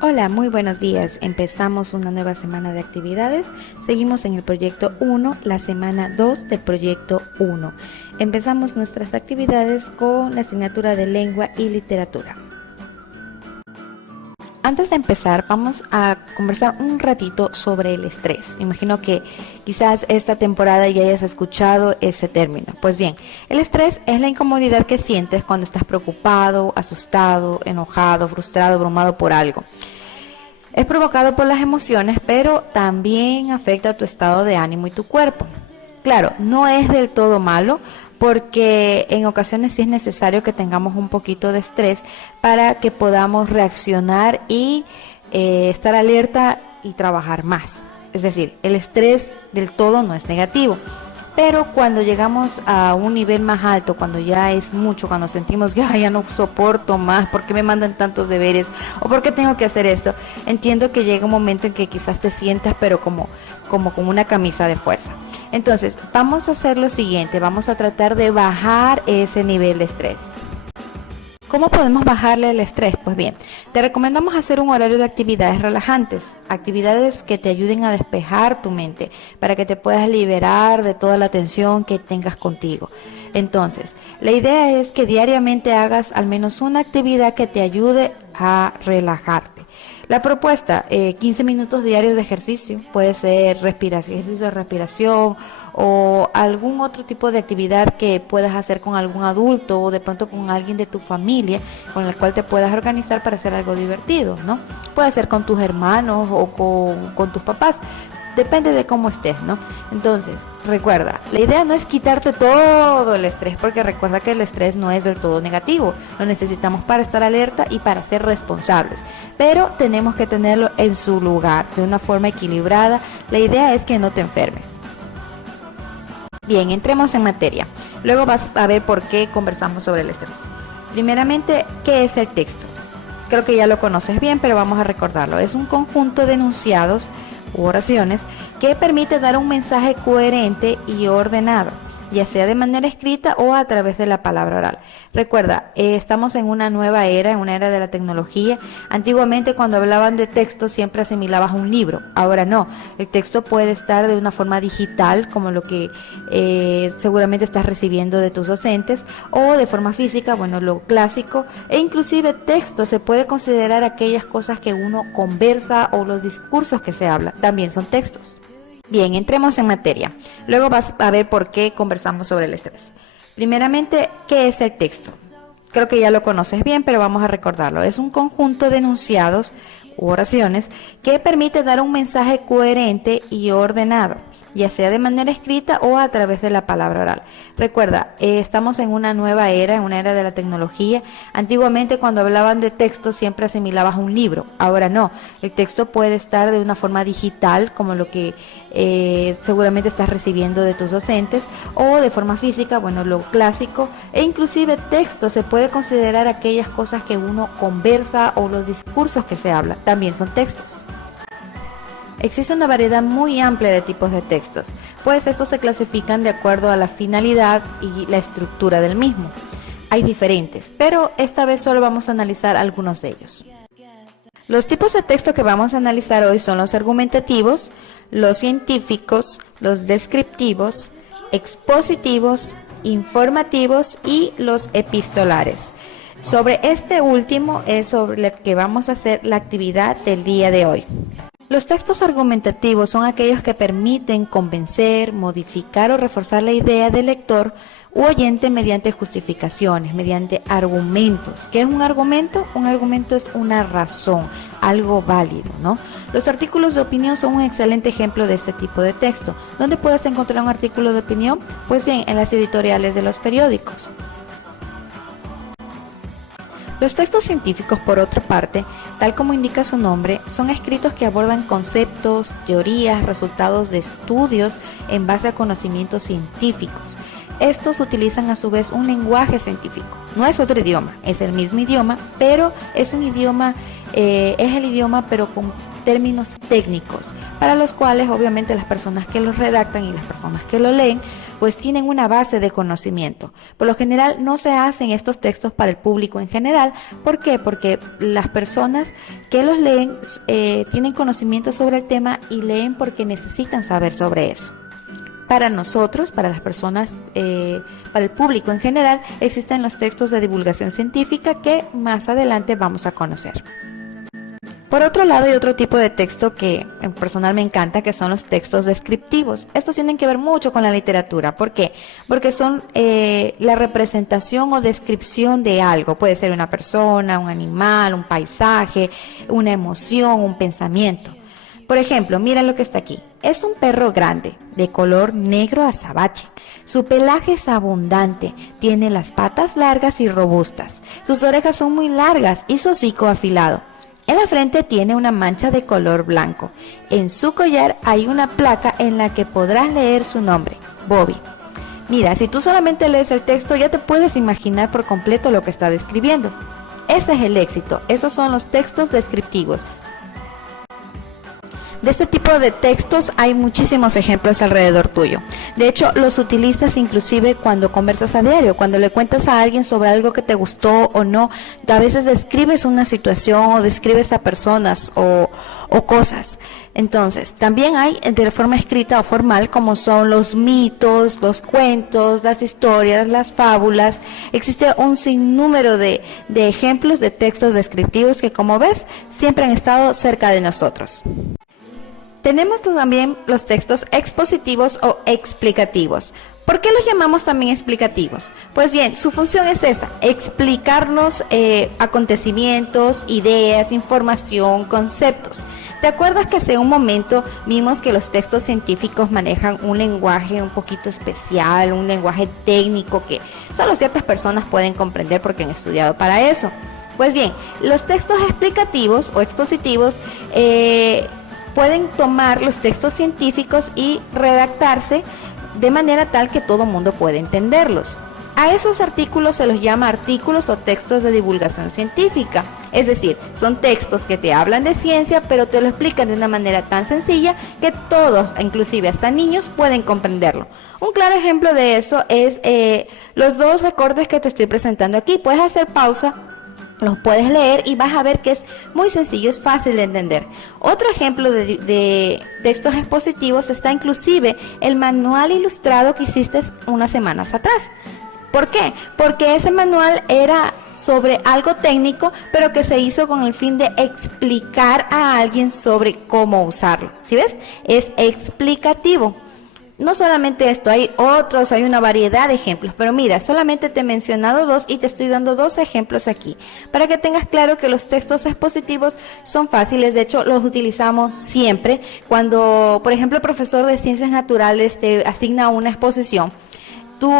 Hola, muy buenos días. Empezamos una nueva semana de actividades. Seguimos en el proyecto 1, la semana 2 del proyecto 1. Empezamos nuestras actividades con la asignatura de lengua y literatura. Antes de empezar, vamos a conversar un ratito sobre el estrés. Imagino que quizás esta temporada ya hayas escuchado ese término. Pues bien, el estrés es la incomodidad que sientes cuando estás preocupado, asustado, enojado, frustrado, abrumado por algo. Es provocado por las emociones, pero también afecta tu estado de ánimo y tu cuerpo. Claro, no es del todo malo porque en ocasiones sí es necesario que tengamos un poquito de estrés para que podamos reaccionar y estar alerta y trabajar más. Es decir, el estrés del todo no es negativo. Pero cuando llegamos a un nivel más alto, cuando ya es mucho, cuando sentimos que ya no soporto más, ¿por qué me mandan tantos deberes? ¿O por qué tengo que hacer esto? Entiendo que llega un momento en que quizás te sientas, pero como con una camisa de fuerza. Entonces, vamos a hacer lo siguiente, vamos a tratar de bajar ese nivel de estrés. ¿Cómo podemos bajarle el estrés? Pues bien, te recomendamos hacer un horario de actividades relajantes, actividades que te ayuden a despejar tu mente, para que te puedas liberar de toda la tensión que tengas contigo. Entonces, la idea es que diariamente hagas al menos una actividad que te ayude a relajarte. La propuesta, 15 minutos diarios de ejercicio, puede ser ejercicio de respiración o algún otro tipo de actividad que puedas hacer con algún adulto o de pronto con alguien de tu familia con el cual te puedas organizar para hacer algo divertido, ¿no? Puede ser con tus hermanos o con tus papás. Depende de cómo estés, ¿no? Entonces, recuerda, la idea no es quitarte todo el estrés, porque recuerda que el estrés no es del todo negativo. Lo necesitamos para estar alerta y para ser responsables. Pero tenemos que tenerlo en su lugar, de una forma equilibrada. La idea es que no te enfermes. Bien, entremos en materia. Luego vas a ver por qué conversamos sobre el estrés. Primeramente, ¿qué es el texto? Creo que ya lo conoces bien, pero vamos a recordarlo. Es un conjunto de enunciados u oraciones que permite dar un mensaje coherente y ordenado, ya sea de manera escrita o a través de la palabra oral. Recuerda, estamos en una nueva era, en una era de la tecnología. Antiguamente, cuando hablaban de texto, siempre asimilabas a un libro. Ahora no, el texto puede estar de una forma digital, como lo que seguramente estás recibiendo de tus docentes, o de forma física, bueno, lo clásico, e inclusive texto se puede considerar aquellas cosas que uno conversa o los discursos que se hablan, también son textos. Bien, entremos en materia. Luego vas a ver por qué conversamos sobre el estrés. Primeramente, ¿qué es el texto? Creo que ya lo conoces bien, pero vamos a recordarlo. Es un conjunto de enunciados u oraciones que permite dar un mensaje coherente y ordenado, ya sea de manera escrita o a través de la palabra oral. Recuerda, estamos en una nueva era, en una era de la tecnología. Antiguamente, cuando hablaban de texto, siempre asimilabas a un libro. Ahora no, el texto puede estar de una forma digital, como lo que seguramente estás recibiendo de tus docentes, o de forma física, bueno, lo clásico, e inclusive texto se puede considerar aquellas cosas que uno conversa o los discursos que se hablan, también son textos. Existe una variedad muy amplia de tipos de textos, pues estos se clasifican de acuerdo a la finalidad y la estructura del mismo. Hay diferentes, pero esta vez solo vamos a analizar algunos de ellos. Los tipos de texto que vamos a analizar hoy son los argumentativos, los científicos, los descriptivos, expositivos, informativos y los epistolares. Sobre este último es sobre el que vamos a hacer la actividad del día de hoy. Los textos argumentativos son aquellos que permiten convencer, modificar o reforzar la idea del lector u oyente mediante justificaciones, mediante argumentos. ¿Qué es un argumento? Un argumento es una razón, algo válido, ¿no? Los artículos de opinión son un excelente ejemplo de este tipo de texto. ¿Dónde puedes encontrar un artículo de opinión? Pues bien, en las editoriales de los periódicos. Los textos científicos, por otra parte, tal como indica su nombre, son escritos que abordan conceptos, teorías, resultados de estudios en base a conocimientos científicos. Estos utilizan a su vez un lenguaje científico. No es otro idioma, es el mismo idioma, pero es un idioma, es el idioma pero con términos técnicos, para los cuales obviamente las personas que los redactan y las personas que lo leen pues tienen una base de conocimiento. Por lo general no se hacen estos textos para el público en general. ¿Por qué? Porque las personas que los leen tienen conocimiento sobre el tema y leen porque necesitan saber sobre eso. Para nosotros, para las personas, para el público en general, existen los textos de divulgación científica que más adelante vamos a conocer. Por otro lado, hay otro tipo de texto que en personal me encanta, que son los textos descriptivos. Estos tienen que ver mucho con la literatura. ¿Por qué? Porque son la representación o descripción de algo. Puede ser una persona, un animal, un paisaje, una emoción, un pensamiento. Por ejemplo, mira lo que está aquí. Es un perro grande, de color negro azabache. Su pelaje es abundante, tiene las patas largas y robustas. Sus orejas son muy largas y su hocico afilado. En la frente tiene una mancha de color blanco. En su collar hay una placa en la que podrás leer su nombre, Bobby. Mira, si tú solamente lees el texto ya te puedes imaginar por completo lo que está describiendo. Ese es el éxito, esos son los textos descriptivos. De este tipo de textos hay muchísimos ejemplos alrededor tuyo. De hecho, los utilizas inclusive cuando conversas a diario, cuando le cuentas a alguien sobre algo que te gustó o no. A veces describes una situación o describes a personas o cosas. Entonces, también hay de forma escrita o formal, como son los mitos, los cuentos, las historias, las fábulas. Existe un sinnúmero de ejemplos de textos descriptivos que, como ves, siempre han estado cerca de nosotros. Tenemos también los textos expositivos o explicativos. ¿Por qué los llamamos también explicativos? Pues bien, su función es esa, explicarnos acontecimientos, ideas, información, conceptos. ¿Te acuerdas que hace un momento vimos que los textos científicos manejan un lenguaje un poquito especial, un lenguaje técnico que solo ciertas personas pueden comprender porque han estudiado para eso? Pues bien, los textos explicativos o expositivos pueden tomar los textos científicos y redactarse de manera tal que todo mundo pueda entenderlos. A esos artículos se los llama artículos o textos de divulgación científica, es decir, son textos que te hablan de ciencia, pero te lo explican de una manera tan sencilla que todos, inclusive hasta niños, pueden comprenderlo. Un claro ejemplo de eso es los dos recortes que te estoy presentando aquí. Puedes hacer pausa, los puedes leer y vas a ver que es muy sencillo, es fácil de entender. Otro ejemplo de textos expositivos está inclusive el manual ilustrado que hiciste unas semanas atrás. ¿Por qué? Porque ese manual era sobre algo técnico, pero que se hizo con el fin de explicar a alguien sobre cómo usarlo. ¿Sí ves? Es explicativo. No solamente esto, hay otros, hay una variedad de ejemplos, pero mira, solamente te he mencionado dos y te estoy dando dos ejemplos aquí, para que tengas claro que los textos expositivos son fáciles. De hecho, los utilizamos siempre cuando, por ejemplo, el profesor de ciencias naturales te asigna una exposición. Tú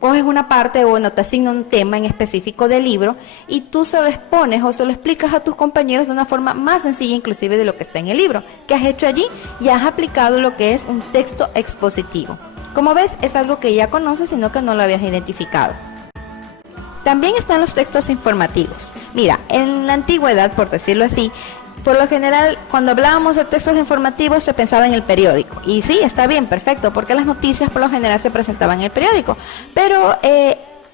coges una parte o te asigna un tema en específico del libro y tú se lo expones o se lo explicas a tus compañeros de una forma más sencilla inclusive de lo que está en el libro. ¿Qué has hecho allí? Ya has aplicado lo que es un texto expositivo. Como ves, es algo que ya conoces, sino que no lo habías identificado. También están los textos informativos. Mira, en la antigüedad, por decirlo así, por lo general, cuando hablábamos de textos informativos se pensaba en el periódico. Y sí, está bien, perfecto, porque las noticias por lo general se presentaban en el periódico. Pero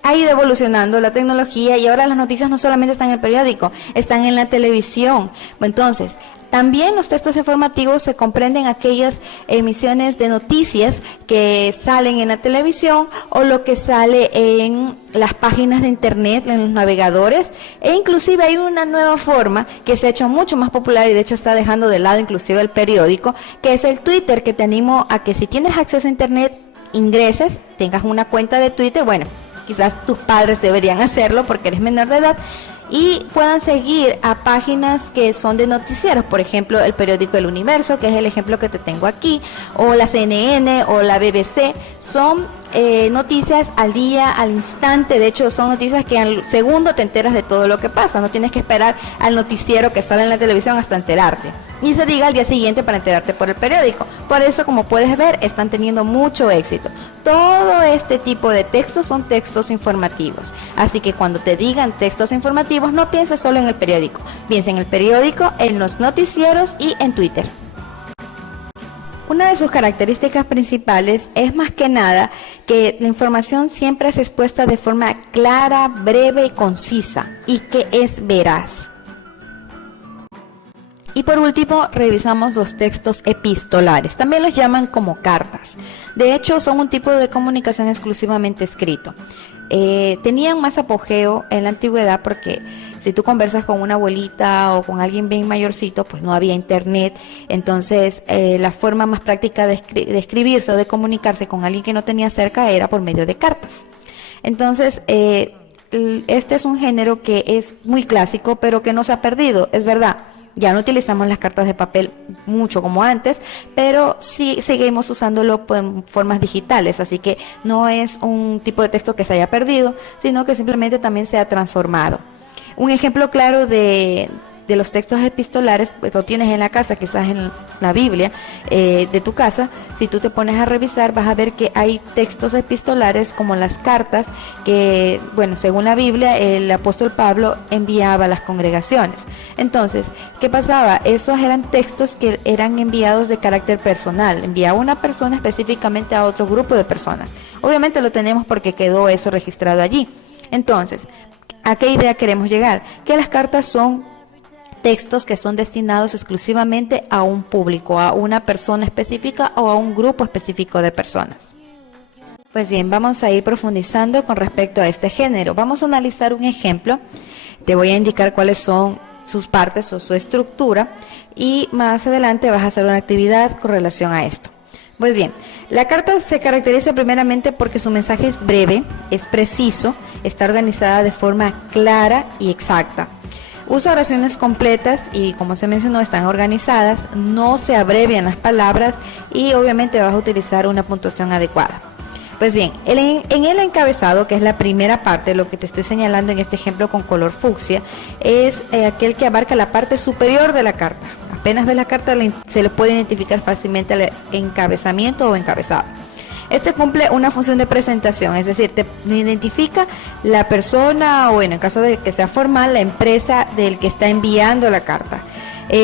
ha ido evolucionando la tecnología y ahora las noticias no solamente están en el periódico, están en la televisión. Entonces, también los textos informativos se comprenden aquellas emisiones de noticias que salen en la televisión o lo que sale en las páginas de internet, en los navegadores, e inclusive hay una nueva forma que se ha hecho mucho más popular y de hecho está dejando de lado inclusive el periódico, que es el Twitter, que te animo a que si tienes acceso a internet ingreses, tengas una cuenta de Twitter. Bueno, quizás tus padres deberían hacerlo porque eres menor de edad, y puedan seguir a páginas que son de noticieros, por ejemplo el periódico El Universo, que es el ejemplo que te tengo aquí, o la CNN o la BBC. Son noticias al día, al instante. De hecho, son noticias que al segundo te enteras de todo lo que pasa. No tienes que esperar al noticiero que sale en la televisión hasta enterarte. Y se diga al día siguiente para enterarte por el periódico. Por eso, como puedes ver, están teniendo mucho éxito. Todo este tipo de textos son textos informativos. Así que cuando te digan textos informativos, no pienses solo en el periódico. Piensa en el periódico, en los noticieros y en Twitter. Una de sus características principales es más que nada que la información siempre es expuesta de forma clara, breve y concisa, y que es veraz. Y por último, revisamos los textos epistolares. También los llaman como cartas. De hecho, son un tipo de comunicación exclusivamente escrito. Tenían más apogeo en la antigüedad porque si tú conversas con una abuelita o con alguien bien mayorcito, pues no había internet. Entonces, la forma más práctica de escribirse o de comunicarse con alguien que no tenía cerca era por medio de cartas. Entonces, este es un género que es muy clásico, pero que no se ha perdido, es verdad. Ya no utilizamos las cartas de papel mucho como antes, pero sí seguimos usándolo en formas digitales, así que no es un tipo de texto que se haya perdido, sino que simplemente también se ha transformado. Un ejemplo claro de los textos epistolares, pues lo tienes en la casa, quizás en la Biblia de tu casa. Si tú te pones a revisar, vas a ver que hay textos epistolares como las cartas que, bueno, según la Biblia, el apóstol Pablo enviaba a las congregaciones. Entonces, ¿qué pasaba? Esos eran textos que eran enviados de carácter personal, enviaba una persona específicamente a otro grupo de personas. Obviamente lo tenemos porque quedó eso registrado allí. Entonces, ¿a qué idea queremos llegar? Que las cartas son textos que son destinados exclusivamente a un público, a una persona específica o a un grupo específico de personas. Pues bien, vamos a ir profundizando con respecto a este género. Vamos a analizar un ejemplo. Te voy a indicar cuáles son sus partes o su estructura y más adelante vas a hacer una actividad con relación a esto. Pues bien, la carta se caracteriza primeramente porque su mensaje es breve, es preciso, está organizada de forma clara y exacta. Usa oraciones completas y, como se mencionó, están organizadas, no se abrevian las palabras y obviamente vas a utilizar una puntuación adecuada. Pues bien, en el encabezado, que es la primera parte, lo que te estoy señalando en este ejemplo con color fucsia, es aquel que abarca la parte superior de la carta. Apenas ves la carta, se le puede identificar fácilmente el encabezamiento o encabezado. Este cumple una función de presentación, es decir, te identifica la persona o, bueno, en caso de que sea formal, la empresa del que está enviando la carta.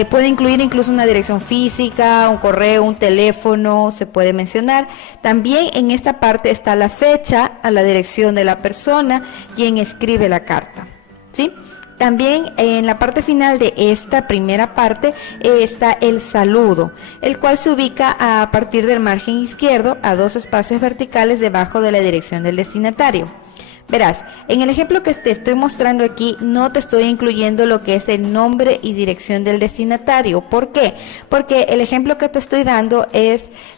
Puede incluir incluso una dirección física, un correo, un teléfono, se puede mencionar. También en esta parte está la fecha, a la dirección de la persona quien escribe la carta, ¿sí? También en la parte final de esta primera parte está el saludo, el cual se ubica a partir del margen izquierdo a 2 espacios verticales debajo de la dirección del destinatario. Verás, en el ejemplo que te estoy mostrando aquí no te estoy incluyendo lo que es el nombre y dirección del destinatario. ¿Por qué? Porque el ejemplo que te estoy dando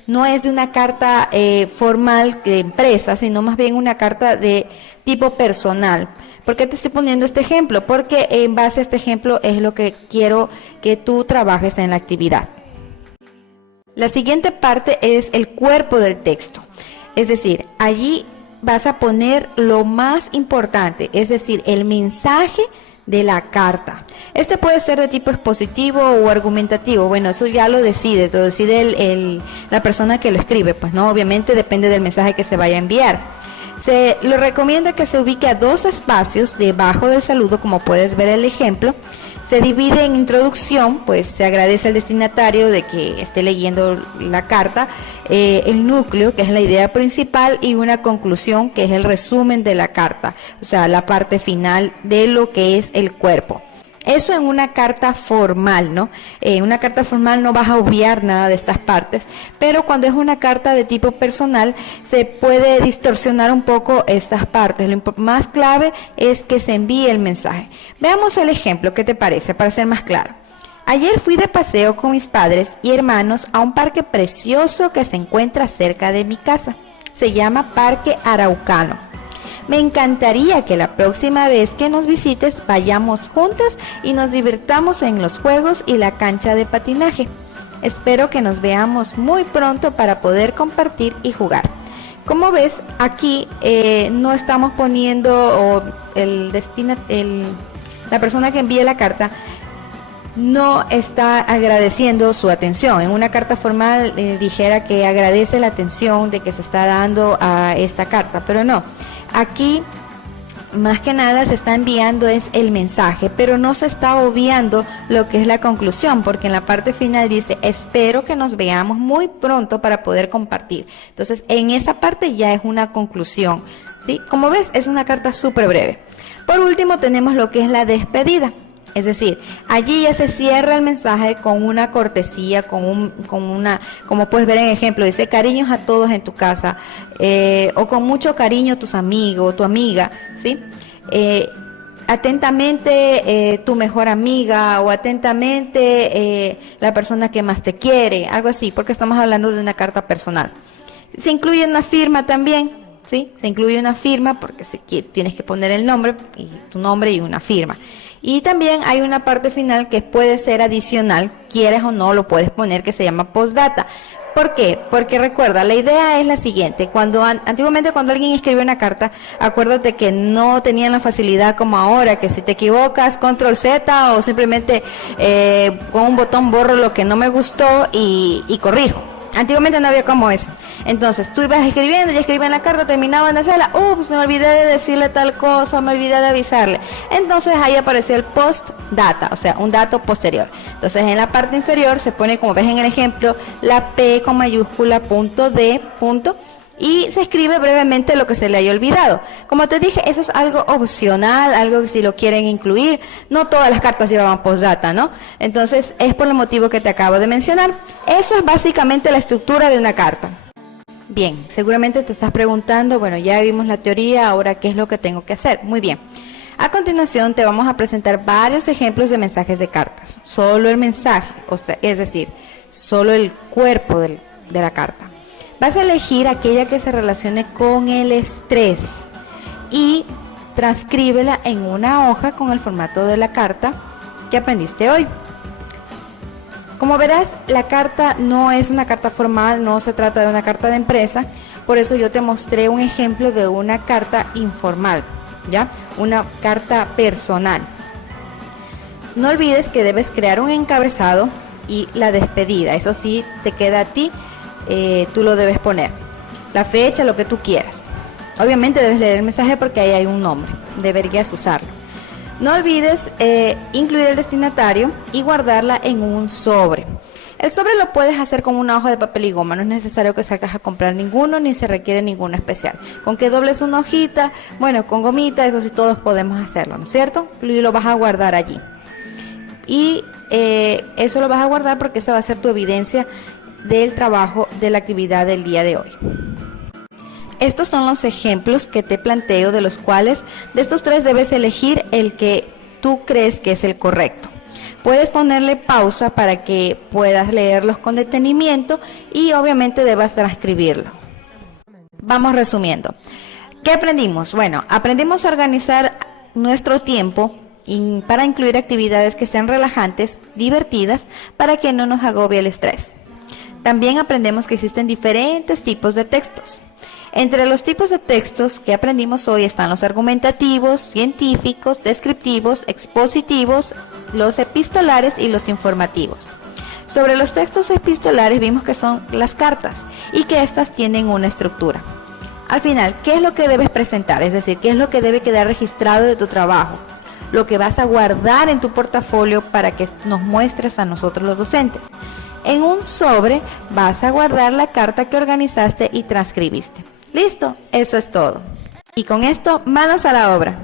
no es de una carta formal de empresa, sino más bien una carta de tipo personal. ¿Por qué te estoy poniendo este ejemplo? Porque en base a este ejemplo es lo que quiero que tú trabajes en la actividad. La siguiente parte es el cuerpo del texto. Es decir, allí vas a poner lo más importante, es decir, el mensaje de la carta. Este puede ser de tipo expositivo o argumentativo. Bueno, eso ya lo decide la persona que lo escribe. Pues no, obviamente depende del mensaje que se vaya a enviar. Se lo recomienda que se ubique a 2 espacios debajo del saludo, como puedes ver el ejemplo. Se divide en introducción, pues se agradece al destinatario de que esté leyendo la carta, el núcleo, que es la idea principal, y una conclusión, que es el resumen de la carta, o sea, la parte final de lo que es el cuerpo. Eso en una carta formal, ¿no? En una carta formal no vas a obviar nada de estas partes, pero cuando es una carta de tipo personal se puede distorsionar un poco estas partes. Lo más clave es que se envíe el mensaje. Veamos el ejemplo, ¿qué te parece? Para ser más claro. Ayer fui de paseo con mis padres y hermanos a un parque precioso que se encuentra cerca de mi casa. Se llama Parque Araucano. Me encantaría que la próxima vez que nos visites vayamos juntas y nos divirtamos en los juegos y la cancha de patinaje. Espero que nos veamos muy pronto para poder compartir y jugar. Como ves, aquí no estamos poniendo, o la persona que envía la carta no está agradeciendo su atención. En una carta formal dijera que agradece la atención de que se está dando a esta carta, pero no. Aquí más que nada se está enviando es el mensaje, pero no se está obviando lo que es la conclusión, porque en la parte final dice: espero que nos veamos muy pronto para poder compartir. Entonces, en esa parte ya es una conclusión, ¿sí? Como ves, es una carta súper breve. Por último, tenemos lo que es la despedida. Es decir, allí ya se cierra el mensaje con una cortesía, con una, como puedes ver en el ejemplo, dice: cariños a todos en tu casa, o con mucho cariño tus amigos, tu amiga, ¿sí? Atentamente tu mejor amiga, o atentamente la persona que más te quiere, algo así, porque estamos hablando de una carta personal. Se incluye una firma también, ¿sí? Se incluye una firma porque tienes que poner el nombre, y tu nombre y una firma. Y también hay una parte final que puede ser adicional, quieres o no, lo puedes poner, que se llama postdata. ¿Por qué? Porque recuerda, la idea es la siguiente: antiguamente cuando alguien escribe una carta, acuérdate que no tenían la facilidad como ahora, que si te equivocas, control Z, o simplemente con un botón borro lo que no me gustó y corrijo. Antiguamente no había como eso. Entonces tú ibas escribiendo, ya escribían la carta, terminaban de hacerla, pues me olvidé de decirle tal cosa, me olvidé de avisarle. Entonces ahí apareció el postdata, o sea, un dato posterior. Entonces en la parte inferior se pone, como ves en el ejemplo, la P con mayúscula, punto D, punto, y se escribe brevemente lo que se le haya olvidado. Como te dije, eso es algo opcional, algo que si lo quieren incluir. No todas las cartas llevaban postdata, ¿no? Entonces es por el motivo que te acabo de mencionar. Eso es básicamente la estructura de una carta. Bien, seguramente te estás preguntando, bueno, ya vimos la teoría, ahora ¿qué es lo que tengo que hacer? Muy bien. A continuación te vamos a presentar varios ejemplos de mensajes de cartas. Solo el mensaje, o sea, es decir, solo el cuerpo de la carta. Vas a elegir aquella que se relacione con el estrés y transcríbela en una hoja con el formato de la carta que aprendiste hoy. Como verás, la carta no es una carta formal, no se trata de una carta de empresa, por eso yo te mostré un ejemplo de una carta informal, ¿ya? Una carta personal. No olvides que debes crear un encabezado y la despedida, eso sí te queda a ti. Tú lo debes poner, la fecha, lo que tú quieras. Obviamente debes leer el mensaje porque ahí hay un nombre, deberías usarlo. No olvides incluir el destinatario y guardarla en un sobre. El sobre lo puedes hacer con una hoja de papel y goma, no es necesario que salgas a comprar ninguno, ni se requiere ninguno especial. Con que dobles una hojita, bueno, con gomita, eso sí todos podemos hacerlo, ¿no es cierto? Y lo vas a guardar allí. Y eso lo vas a guardar porque esa va a ser tu evidencia del trabajo de la actividad del día de hoy. Estos son los ejemplos que te planteo, de los cuales de estos tres debes elegir el que tú crees que es el correcto. Puedes ponerle pausa para que puedas leerlos con detenimiento y obviamente debas transcribirlo. Vamos resumiendo. ¿Qué aprendimos? Bueno, aprendimos a organizar nuestro tiempo para incluir actividades que sean relajantes, divertidas, para que no nos agobie el estrés. También aprendemos que existen diferentes tipos de textos. Entre los tipos de textos que aprendimos hoy están los argumentativos, científicos, descriptivos, expositivos, los epistolares y los informativos. Sobre los textos epistolares vimos que son las cartas y que estas tienen una estructura. Al final, ¿qué es lo que debes presentar? Es decir, ¿qué es lo que debe quedar registrado de tu trabajo? Lo que vas a guardar en tu portafolio para que nos muestres a nosotros los docentes. En un sobre vas a guardar la carta que organizaste y transcribiste. Listo, eso es todo. Y con esto, manos a la obra.